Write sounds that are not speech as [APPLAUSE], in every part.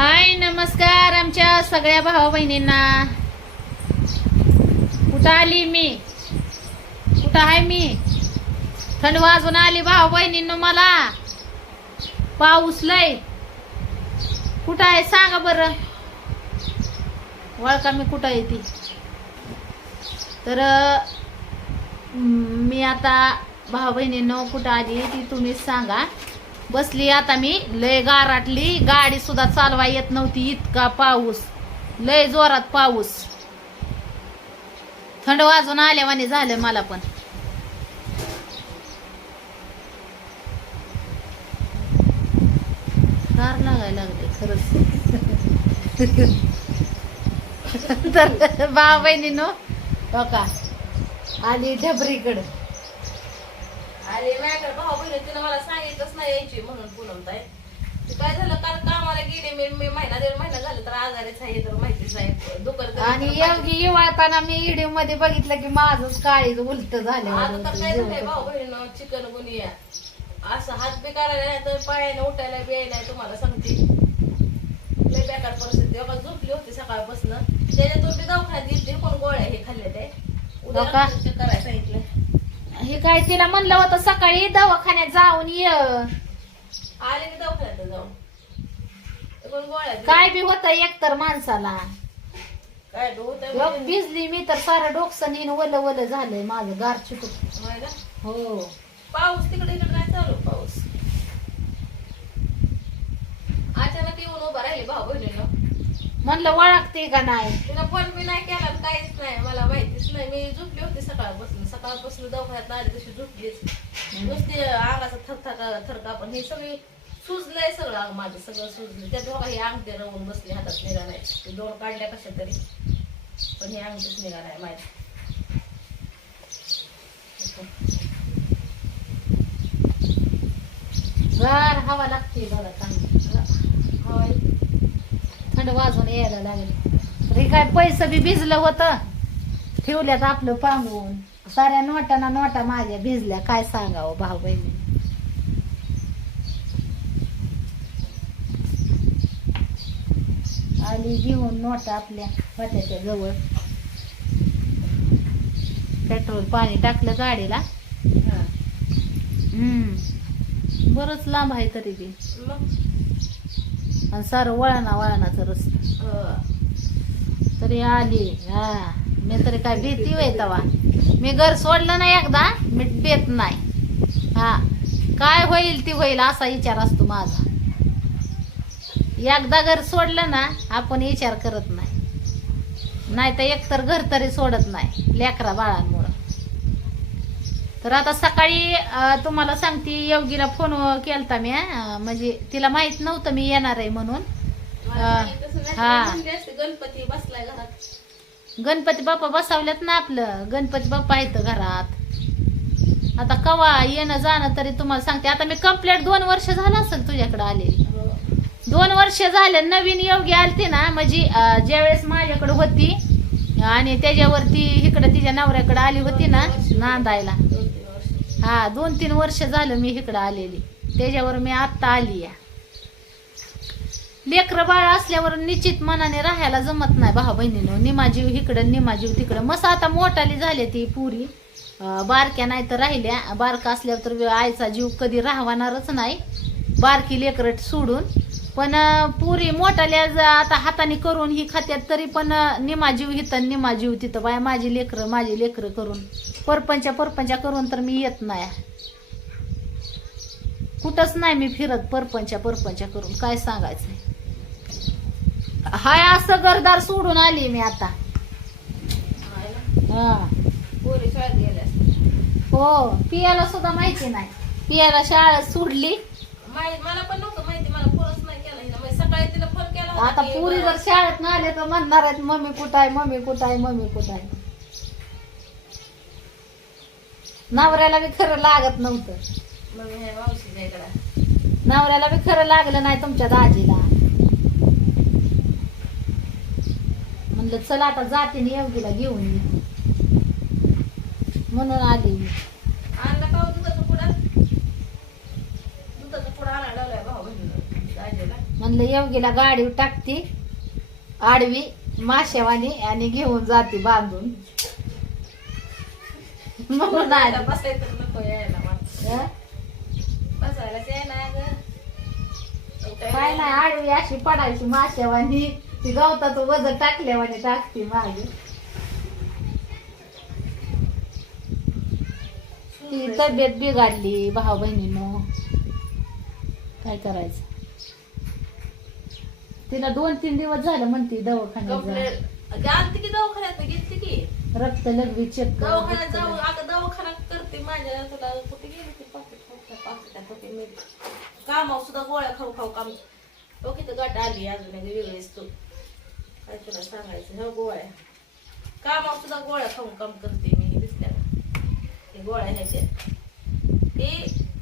हाय नमस्कार आमच्या सगळ्या भावा बहिणींना. कुठं आली मी? कुठं आहे मी? थंड वाजून आली भाऊ बहिणींनो मला. पाऊस लय. कुठं आहे? सांगा बरं. वळका मी कुठं आहे ती. तर मी आता भाऊ बहिणींनो कुठं आली ती तुम्हीच सांगा. बसली आता मी लय गाराटली गाडी सुद्धा चालवा येत नव्हती. इतका पाऊस. लय जोरात पाऊस. थंड वाजून आल्यावानी झालं मला पण. कार लागायला लागले खरंच. तर भावा बहिणी नो का आली ढबरीकडं. आणि माझ्याकडे भाऊ बहिणी तिनं मला सांगितलंच नाही यायची म्हणून ते काय झालं काल कामाला गेले मी मी महिना दीड महिना झाला तर आजारीच आहे तर माहितीच आहे आणि एवढी येवाळताना मी व्हिडिओमध्ये बघितलं की माझंच काळीच उलट झालं आता तर काय झालंय भाऊ बहिणी चिकन गुनिया. असं हात बी करायला नाही तर पायाने उठायला बी यायला नाही तुम्हाला सांगते. लय बेकार परिस्थिती बघा झोपली होती सकाळपासून. त्याच्यातून मी दवाखान्यात गेली कोण गोळ्या हे खाल्ले ते उद्या हो का? रक्तचेक करायला सांगितलं हे काय तिला म्हणलं होतं सकाळी दवाखान्यात जाऊन ये. आले दवाखान्यात जाऊन. ते कोण गोळ्या दिल्या. काय बी होत एकतर माणसाला. काय बी होतंय एवढं म्हणजे- भिजली मी तर सारं डोकसं नीन वल वल झालंय माझं गार होय ना? हो. पाऊस तिकडे इकडे नाही चालू? पाऊस. अचानक येऊन उभा राहिली भाऊ बहिणीनं म्हणलं वळखते का नाही? तिला फोन बी नाही केला आणि काहीच नाही मला माहितीच नाही. मी झोपली होती सकाळपासून. सकाळपासून दवाखान्यात आली तशी झोपलीच. नुसती अंगाचा थरथका थरका पण हे सगळी सुजलंय सगळं अंग माझं सगळं सुजलं त्या दोघा हे अंगठे रवून बसली हातात निघा नाही. ते दोन काढल्या कशा तरी. पण हे अंगठीच निघा नाही माझ्या गार हवा लागते बघा चांगली. होय. थंड वाजून यायला लागले. अरे काय पैसे बी भिजलं होतं. ठेवल्यात आपलं पांगून. साऱ्या नोटाना नोटा माझ्या भिजल्या. काय सांगावं भाऊ बहिणी? आली घेऊन नोटा आपल्या वाट्याच्या जवळ. पेट्रोल पाणी टाकलं गाडीला. हम्म. बरंच लांब आहे तरी बी. आणि सारं वळणा वळणाचं रस्ता. तरी आली. हा. मी तरी काय भीती होय तवा. मी घर सोडलं ना एकदा मी बेत नाही. हा. काय होईल ती होईल असा विचार असतो माझा. एकदा घर सोडलं ना आपण विचार करत नाही. नाही तर एकतर घर तरी सोडत नाही. लेकरा बाळांमुळे. तर आता सकाळी तुम्हाला सांगते योगीला फोन केलता मी म्हणजे तिला माहीत नव्हतं मी येणार आहे म्हणून. हा. हा. गणपती बसलाय घरात. गणपती बाप्पा बसावल्यात ना आपलं. गणपती बाप्पा आहेत घरात. आता कवा येणं जाणं तरी तुम्हाला सांगते. आता मी कंप्लीट दोन वर्ष झालं असेल तुझ्याकडे आलेली दोन वर्ष झाले नवीन योगी आलते ना म्हणजे ज्यावेळेस माझ्याकडे होती आणि त्याच्यावरती इकडे तिच्या नवऱ्याकडे आली होती ना नांदायला. हा दोन तीन वर्ष झालं मी इकडं आलेली. त्याच्यावर मी आत्ता आली या लेकरं बाळ असल्यावर निश्चित मनाने राहायला जमत नाही भाऊ बहिणीनं. निमाजीव इकडं निमाजीव तिकडं. मस्त आता मोठाली झाली ती पुरी. बारक्या नाही तर राहिल्या. बारका असल्यावर तर आईचा जीव कधी राहणारच नाही. बारकी लेकरट सोडून पण पुरी मोठाल्या आता हाताने करून ही खात्यात तरी पण अं, निमा जीव हिथं निमा जीव तिथं. बाय माझी लेकरं माझी लेकरं करून. परपंचा परपंचा करून तर मी येत नाही कुठंच नाही मी फिरत परपंचा परपंचा करून. काय सांगायचंय हाय असं गरदार सोडून आली मी आता? हा. हो पियाला सुद्धा माहिती नाही. पियाला शाळेत सोडली. मला पण नव्हतं माहिती मला फोनच नाही केला हिनं. मग सकाळी तिला फोन केला होता आता की पुरी जर शाळेत ना आले तर म्हणणार आहेत मम्मी कुठं आहे मम्मी कुठं आहे मम्मी कुठं आहे? नवऱ्याला बी खरं लागत नव्हतं. मग हे मावशीच्या इकडं. नवऱ्याला बी खरं लागलं नाही तुमच्या दाजीला. म्हणलं चला आता जातीने योगीला घेऊन ये. म्हणून आली मी आणला का हो दुधाचा पुडा दुधाचा पुडा आणायला लावलाय भाऊ बहिणीनं दाजीला म्हणलं योगीला गाडी टाकते. आडवी माशेवानी आणि घेऊन जाते बांधून. म्हणून आली. यायला बसायचं नको यायला मला. हं? बसायलाच यायला ग. काय नाही आडवी अशी पडायची माशेवानी. ती गवतात वजन टाकल्यावानी टाकते मागे. ती तब्येत बिघडली भाऊ बहिणीनं. काय करायचं? तिला दोन तीन दिवस झालं म्हणते दवाखान्यात जा. आणते की दवाखान्यात? घेतली की. रक्त लगवी चेक दवाखान्यात जाऊ. आता दवाखाना करते. माझ्या तुला कुठे गेली ती पाकिट पाकिटात होते मी कामावर सुद्धा गोळ्या खाऊ खाऊ काम. डोक्यात गाठ आली अजून एक वेगळीच तू. काय तुला सांगायचं? हो गोळ्या. कामावर सुद्धा गोळ्या खाऊन काम करते मी दिसल्या? ते गोळ्या ह्याच्या ते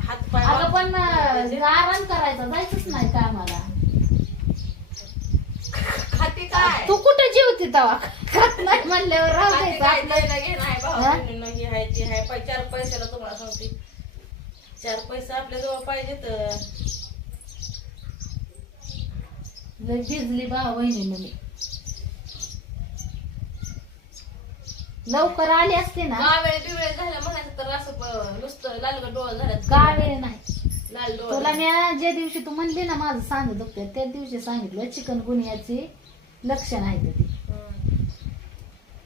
हात पाय अगं पण. आराम करायचा जायचंच नाही कामाला. खाते काय? तू कुठे जेवते तवा? खात नाही म्हणल्यावर राहू खाते द्यायचं काय? आपलं. द्यायला घेणं आहे हा? भाऊ बहिणींनो, ही आहे ती आहे. पण चार पैशाला तुम्हाला सांगते. चार पैसे आपल्या जवळ पाहिजे तर लय भिजली भाऊ बहिणीनं मी लवकर आली असते ना? कावेळ बिवेळ झालं म्हणायचं तर असं प- नुसतं लालगड डोळा झाला का वेळ नाही. तुला मी ज्या दिवशी तू म्हणली ना माझं सांग दुखते त्या दिवशी सांगितलं चिकन गुन्ह्याची लक्षण आहे ती.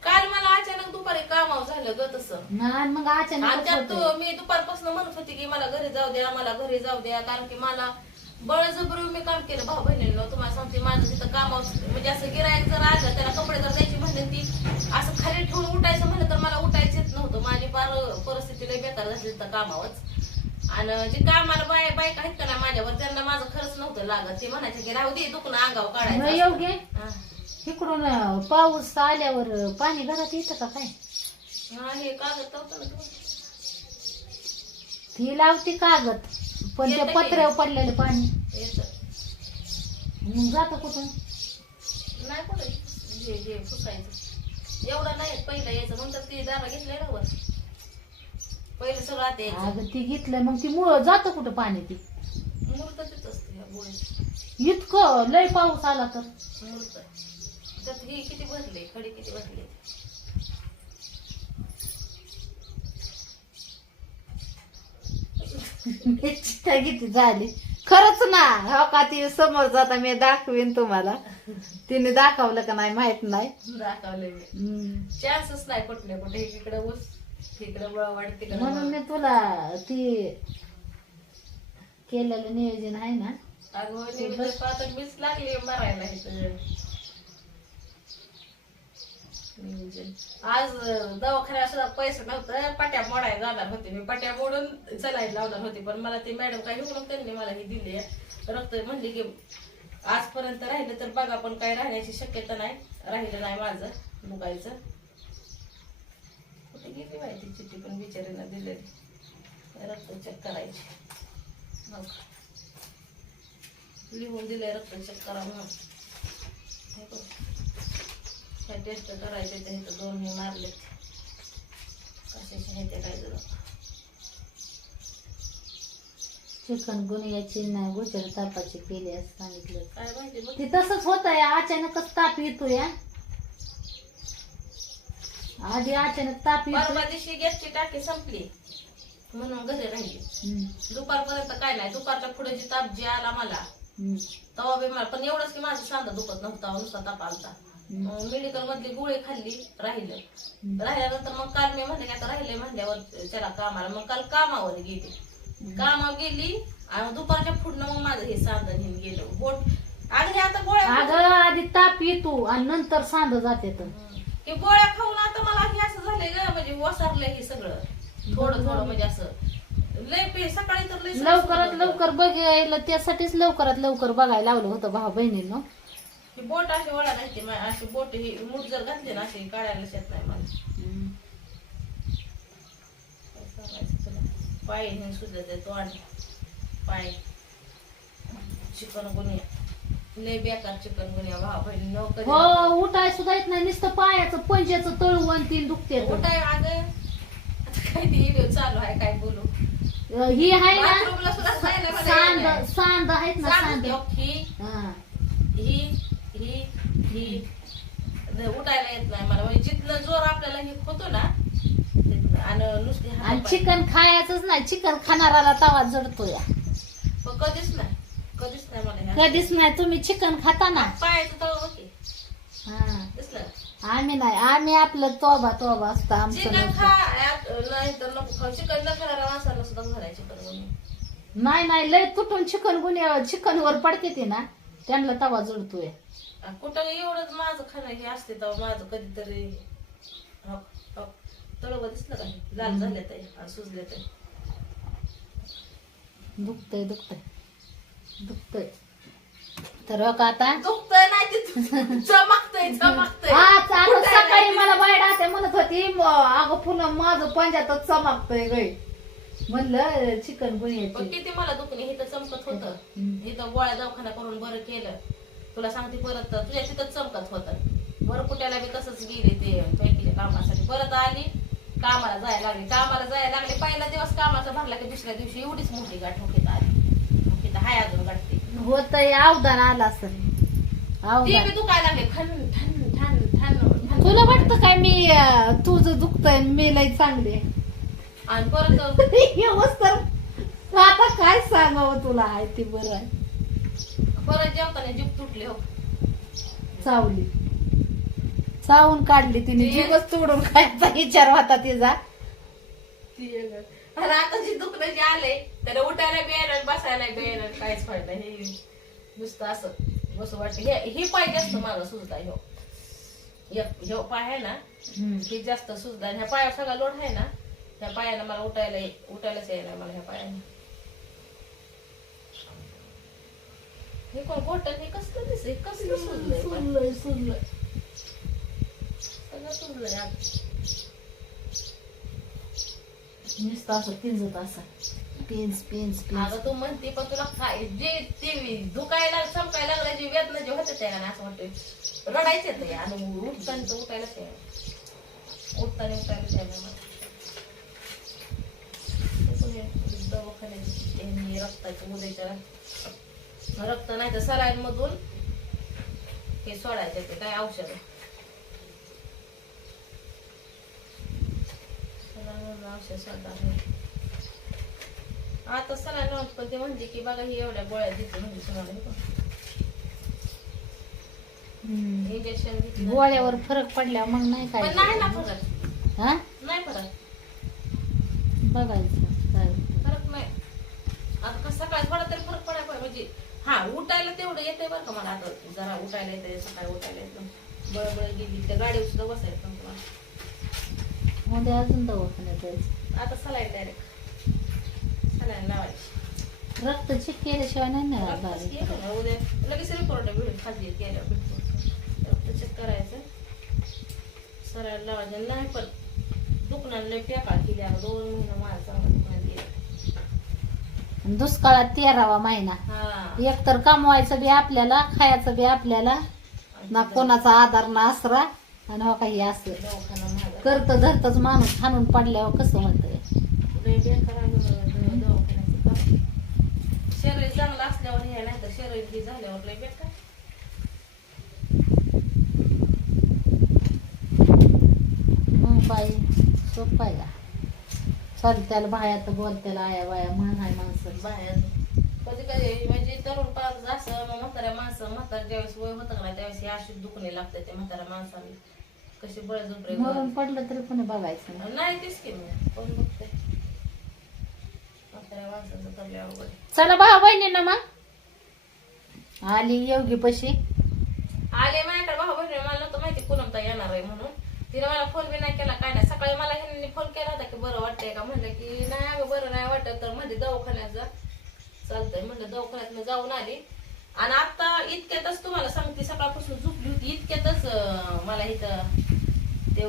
काल मला अचानक दुपारी कामावर झालं ग तसं. आणि मग आणि अचानक त्यात तू- मी दुपारपासून म्हणत होती की मला घरी जाऊ द्या मला घरी जाऊ द्या कारण की मला बळजबरी मी काम केलं भाऊ बहिणींनो तुम्हाला सांगते माझं तिथं कामावर म्हणजे असं गिरायक जर आलं त्याला कपडे जर द्यायची म्हणले ती असं खाली ठेवून उठायचं म्हणलं तर मला उठायचंच नव्हतं. माझी फार परिस्थिती लई बेकार झाली तिथं कामावरच. आणि जे कामाला बाय बायका आहेत का ना माझ्यावर त्यांना माझं खरंच नव्हतं लागत ते म्हणायचे की राहू दे दुखणं अंगावर काढायचं असतं. योग्य हा. इकडून अं, पाऊस आल्यावर पाणी घरात येतं का काय हा, हे कागद लावतो ना तू. ती लावती कागद पण त्या की? पत्र्यावर पडलेलं पाणी येतं. मग जात कुठून नाही कुठे जे जे फुसायचं एवढं नाही पहिलं यायचं म्हणतात ती दारा घेतलंय ना वर पहिलं सगळं आता यायचं. अगं ती घेतलं मग ती मुळ जात कुठं पाणी ती? मूर्त तिथं असते ह्या इतकं लय पाऊस आला तर. मूर्त त्यात ही किती भरले खडी किती भरले? किती झाली. खरंच ना हो का ती समोर जाता मी दाखवीन तुम्हाला. तिने दाखवलं का नाही माहीत नाही. दाखवले मी. हम्म. चान्सच नाही कुठले कुठे इकडे ऊस तिकडे बळवाड तिकडे म्हणून मी तुला ती केलेलं नियोजन आहे ना अगं पाहता मीच लागली मारायला इथं. नियोजन. आज दवाखान्यात सुद्धा पैसे नव्हतं पाट्या मोडायला जाणार होते मी. पाट्या मोडून चलायला लावणार होते पण मला ते मॅडम काही म्हणून त्यांनी मला हे दिली रक्त म्हणले की आजपर्यंत राहिलं तर बघा पण काही राहण्याची शक्यता नाही राहिलं नाही माझं मुगायचं. कुठे गेली माहिती चिठ्ठी पण बिचारीनं दिलेली? रक्त चेक करायची. मग लिहून दिलंय रक्त चेक करा म्हणून. हे टेस्ट करायचे ते इथं दोन मी मारले कशाचे आहे ते काय चिकन गुन्ह्याची नाही गुजर तापाची केली असं सांगितलं. काय माहिती ती तसंच होत आहे अचानकच ताप येतोय हा. आधी अचानक ताप परवा दिवशी गॅसची टाकी संपली. म्हणून घरी राहिली. दुपारपर्यंत काय नाही दुपारच्या पुढे जी ताप जी आला मला हम्म, तेव्हा बी मला पण एवढंच की माझा सांधा दुखत नव्हता नुसता ताप आलता. मेडिकल मधली गोळी खाल्ली राहिलं. राहिल्यानंतर मग काल मी म्हणले आता राहिले म्हणल्यावर त्याला कामाला मग काल कामावर गेली. कामावर गेली आणि दुपारच्या पुढनं मग माझं हे सांधन हे गेलं. बोट अगदी आता गोळ्या अगं आधी ताप येतो आणि नंतर सांद जाते तर. हे गोळ्या खाऊन आता मला हे असं झालंय ग म्हणजे वसारलंय हे सगळं. थोडं थोडं म्हणजे असं. लय पे सकाळी तर लय लवकरात लवकर बघायला त्यासाठीच लवकरात लवकर बघायला लावलं होतं भाऊ बहिणीनं. ही बोट अशी वळा नाही ते मा- अशी बोट ही मूठ जर घातली ना अशी काढायला शेत नाही मला. काय सांगायचं तुला पाय हे सुद्धा ते तोंड. पाय. चिकन गुन्हे. लय बेकार चिकन गुन्हे भाव बहिणी न कधी हो उठाय सुद्धा येत नाही. नुसतं पायाचं पंजाचं तळवण तीन दुखते उठाय अगं. आता काय ते व्हिडिओ चालू आहे काय बोलू. ही आहे ना बाथरूमला सुद्धा मला सांद. सांद आहेत ना सांद होती, "ओके, हा. ही न- उठायला येत नाही मला. म्हणजे जिथलं जोर आपल्याला हे होतो ना तिथनं. आणि नुसती आणि. चिकन खायचंच नाही. चिकन खाणाराला तवा जडतो या. पण कधीच नाही. कधीच नाही मला ह्या. कधीच नाही तुम्ही चिकन खाता ना. पायाचं तळ होते. हा. दिसलं? आम्ही नाही आम्ही आपलं तोबा तोबा असतं आमचं चिकन. खा नाही तर नको खाऊ. चिकन न खाणाऱ्या माणसाला सुद्धा घालायचे चिकन बनवून. नाही नाही लय तुटून चिकन गुन्हे चिकन वर पडते ते ना. त्यांना तवा जडतोय आ, कुठं एवढंच माझं खाणं हे असते तेव्हा माझं कधीतरी. हो, हो. तळवं दिसलं का? लाल झाले ते सुजले ते दुखतय दुखतय. दुखतय. तर हो का आता. दुखतंय नाही ते. चमकतंय चमकतंय. आज आता कुठं सकाळी? मला बाहेर आते म्हणत होती म- अगं पुन्हा माझं पंजातच चमकतय गय म्हणलं चिकन पण गुन्ह्याची किती मला दुखणे हे तर चमकत होतं. इथं गोळ्या दवाखाना करून बरं केलं. तुला सांगते परत तर तुझ्या तिथं चमकत होतं. बरं कुठ्याला बी तसंच गेले ते बँकेच्या कामासाठी. परत आली कामाला जायला लागली. कामाला जायला लागले. पहिला दिवस कामाचा भरला की दुसऱ्या दिवशी एवढीच मोठी गाठ होती आली. तिथं हाय अजून गाठते होतय अवदान आला असेल. ती दुखायला लागले. तुला वाटतं काय मी अं, तुझं दुखतंय मी लय चांगले आणि परत [LAUGHS] आता काय सांगावं तुला? आहे ते बरं आहे. परत जेवताना जीप तुटले हो. चावली. चावून काढली तिने. ते- जीवच तोडून खायचा विचार होता तिचा. ती आणि आता जी दुखणं जे आलंय त्याला उठायला बी येणार बसायला बी येणार काहीच फायदा हे नुसतं असं बसू वाटतं. हे हे पाय जास्त मला सुजता ह्यो. एक ह्यो पाय आहे ना हे जास्त सुजता ह्या पायावर सगळा लोड आहे ना ह्या पायाला मला उठायला उठायलाच येणार मला ह्या पायाने. हे कोण बोटन हे कसलं दिसतंय? कसलं सुजलंय? पाय? सुनलंय सुनलंय सगळं सुजलंय. नुसतं असं पिंजत असं. पिंज पिंज पिंज. अगं तू म्हणते पण तुला काय जे ते दुखायला चमकायला लागलं जे वेदना जे होते त्या असं वाटतं रडायचे ते आणि उठताना तर उठायलाच ते उठताना उठायला त्याला दवाखान्याची ते उद्याच्या रक्त- रक्त नाही तर सलाईन मधून हे सोडायचे ते काय औषध औषध सोडतात आता सला लावून पण ते म्हणते की बघा ही एवढ्या गोळ्या देते म्हणजे तुम्हाला. इंजेक्शन गोळ्यावर फरक पडल्या मग नाही काय पण नाही ना फरक. हा? नाही फरक. बघायचं काय फरक नाही. आता कसं सकाळी थोडा तरी फरक पडायला पाहिजे म्हणजे हा उठायला तेवढं येते बरं का मला आता. जरा उठायला येते सकाळी उठायला येतं बळबळ गेली त्या गाडीवर सुद्धा बसायचं. मध्ये अजून दवाखान्यात जायचं. आता सलाईन डायरेक्ट सलाईन लावायची. रक्त चेक केल्याशिवाय नाही ना रक्तच बारीक घे ना, उद्या लगेच रिपोर्ट भेटेल खाजगी गेल्यावर भेटतो. रक्त चेक करायचं. सरायला लावायचं. नाही पण दुखणार लय पेका केली आता. दोन महिने माझा चांगला दुखण्यात गेला. आणि दुष्काळात तेरावा महिना. हा. एक तर कमवायचं बी आपल्याला खायचं बी आपल्याला. ना कोणाचा आधार ना आसरा. आणि हो काही असं. दवाखाना करत धरतच माणूस हाणून पडल्यावर कसं काम. शरीर चांगलं असल्यावर हे नाही तर शरीर झाल्यावर लय बेकार मग बाई सोपं आहे. का चालत्याला बायात बोलत्याला आया बाया म्हण आहे माणसं. बाहेर कधी कधी म्हणजे तरुण पाच असं मग म्हाताऱ्या माणसं म्हाताऱ्या ज्यावेळेस वय होतं का नाही त्यावेळेस हे अशी दुखणे लागते ते म्हाताऱ्या माणसाला कशी बळजुपरे मरून पडलं तरी कोणी बघायचं नाही. नाही तेच की मी. कोण बघते म्हाताऱ्या माणसाचं करले अवघड आहे. चला भाऊ बहिणींना मग. आली योगी पशी. आले माझ्याकडे भाऊ बहिणी मला नव्हतं माहिती पूनमता येणार आहे म्हणून. तिने मला फोन बी नाही केला काय नाही. सकाळी मला ह्यांनी फोन केला होता की बरं वाटतंय का? म्हणलं की नाही अगं बरं नाही वाटत तर मध्ये दवाखान्यात जा. चालतंय म्हणलं दवाखान्यात मी जाऊन आली. आणि आता इतक्यातच तुम्हाला सांगते सकाळपासून झोपली होती. इतक्यातच अं, मला इथं ते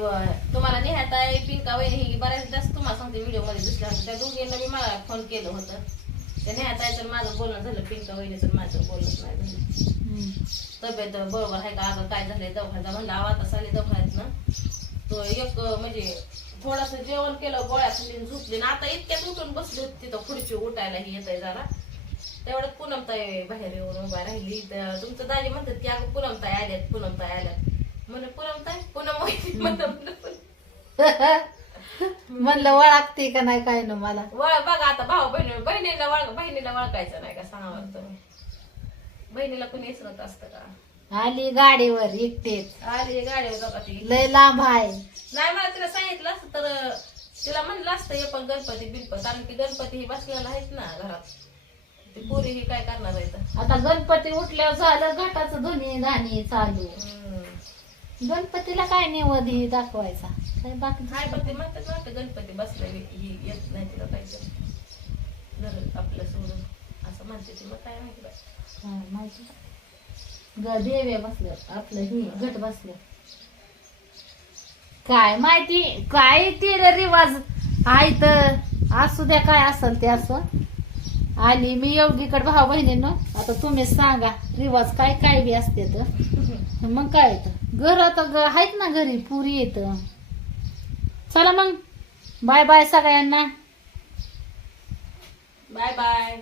तुम्हाला निहात आहे पिंका वहिनी? ही बऱ्याचदाच तुम्हाला सांगते व्हिडिओमध्ये दिसल्या होत्या त्या दोघींना मी मला फोन केलं होतं. त्या निहात आहे तर माझं बोलणं झालं. पिंका वहिनीचं माझं बोलणंच नाही झालं. तब्येत बरोबर आहे का? अगं काय झालंय? दवाखान्यात म्हणलं आवा आता चालेल दवाखान्यात ना तो एक म्हणजे थोडस जेवण केलं गोळ्या आणि झोपली. आणि आता इतक्यात उठून बसली होती तिथं खुर्ची उठायला. ही येत आहे जरा. तेवढ्यात पूनम ताई बाहेर येऊन उभा राहिली. तर तुमचं दाजी म्हणतात की अगं पुनमताई आल्यात पुनमताई आल्यात. पुनम वहिनी [LAUGHS] म्हणलं म्हणलं, ओळखते का नाही काय ना मला. वळ बघा आता भाऊ बहिणी बहिणीला वळ बहिणीला वळखायचं नाही का सांगा बरं तुम्ही बहिणीला कोणी विसरत असतं का? आली गाडीवर एकटेच. आली गाडीवर बघा ती. लय लांब आहे. नाही मला तिला सांगितलं असतं तर तिला म्हणलं असतं हे पण गणपती बिलपत कारण की गणपती ही बसलेला आहेत ना घरात. ती पोरी ही काय करणार आहे आता गणपती उठल्यावर झालं घाटाचं दोन्ही धानी चालू गणपतीला काय निवदी दाखवायचा? काय बाकी हाय पण ते म्हणतात वाटतं गणपती बसलेली ही येत नाही तिला पाहिजे. घर आपलं सोडून. असं म्हणते ती मग काय माहिती. हा, माहिती ग देवे बसलं आपलं ही घट बसलं काय माहिती काय ते रे रिवाज? आहे तर असू द्या काय असेल ते असं. आली मी योगीकडे भाऊ बहिणीनं आता तुम्ही सांगा रिवाज काय काय बी असते तर. मग काय तर. घर आता ग- आहेत ना घरी पुरी येत. चला मग. बाय बाय सगळ्यांना. Bye bye